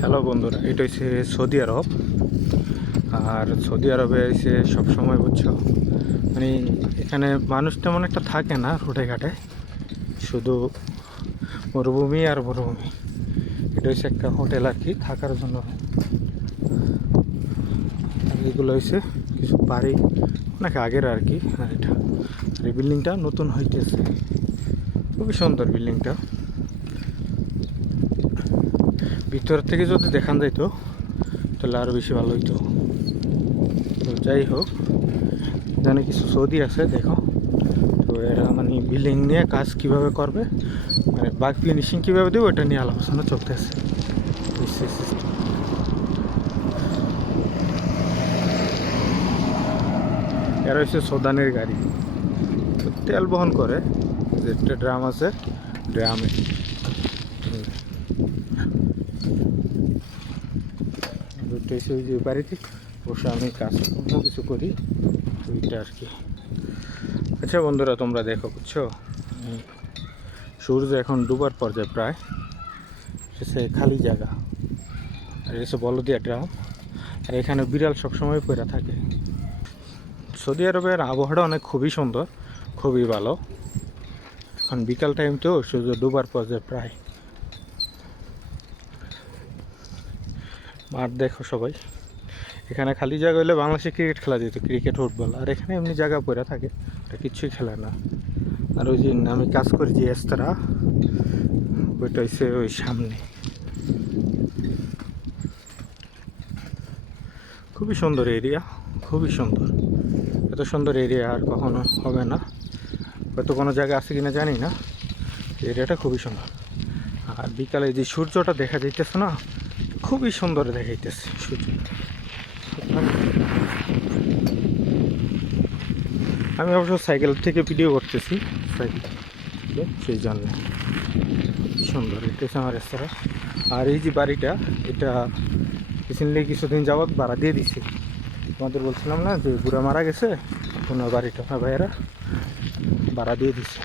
Hello বন্ধুরা, এটা হচ্ছে সৌদি আরব। আর সৌদি আরবে এসে সবসময় বুঝছো মানে এখানে মানুষ তেমন একটা থাকে না রোডে ঘাটে, শুধু মরুভূমি আর মরুভূমি। এটা হচ্ছে একটা হোটেল আর কি, থাকার জন্য। আর এগুলো হচ্ছে কিছু বাড়ি, অনেক আগের আর কি। আর এটা আর এই বিল্ডিংটা নতুন হইতেছে, খুবই সুন্দর বিল্ডিংটা। ভিতর থেকে যদি দেখান যাইতো তাহলে আরও বেশি ভালো হইতো। তো যাই হোক, জানে কিছু সৌদি আছে দেখো। তো এরা মানে বিল্ডিং নিয়ে কাজ কিভাবে করবে, মানে বাগ ফিনিশিং কীভাবে দেবো, এটা নিয়ে আলোচনা চলতেছে। এরা হচ্ছে সৌদানের গাড়ি, তো তেল বহন করে। যে ড্রাম আছে, ড্রামে ওই যে বাড়িতে বসে আমি কাজ কিছু করি, ওইটা আর কি। আচ্ছা বন্ধুরা, তোমরা দেখো বুঝছো, সূর্য এখন ডুবার পর্যায়ে প্রায়, সে খালি জায়গা। আর এসে বলদিয়া ড্রাম, আর এখানে বিড়াল সবসময় পড়ে থাকে। সৌদি আরবের আবহাওয়াটা অনেক খুবই সুন্দর, খুবই ভালো। এখন বিকাল টাইম তো, সূর্য ডুবার পর্যায়ে প্রায়। মাঠ দেখো সবাই। এখানে খালি জায়গা হলে বাংলাদেশে ক্রিকেট খেলা যেত, ক্রিকেট ফুটবল। আর এখানে এমনি জায়গা পড়ে থাকে, এটা কিচ্ছুই খেলে না। আর ওই যে আমি কাজ করি যে এস্তারা, ওইটা হচ্ছে ওই সামনে। খুবই সুন্দর এরিয়া, খুবই সুন্দর। এত সুন্দর এরিয়া আর কখনো হবে না, হয়তো কোনো জায়গায় আছে কিনা জানি না। এরিয়াটা খুবই সুন্দর। আর বিকালে যে সূর্যটা দেখা যাইতেছে না, খুবই সুন্দর দেখাইতেছে সূর্য। আমি অবশ্য সাইকেল থেকে ভিডিও করতেছি, সাইকেল থেকে, সেই জন্য সুন্দর। এটা হচ্ছে আমার রাস্তাটা। আর এই যে বাড়িটা, এটা রিসেন্টলি কিছুদিন যাবৎ ভাড়া দিয়ে দিছি। তোমাদের বলছিলাম না যে বুড়া মারা গেছে, ওনার বাড়িটা ভাইয়েরা ভাড়া দিয়ে দিছে।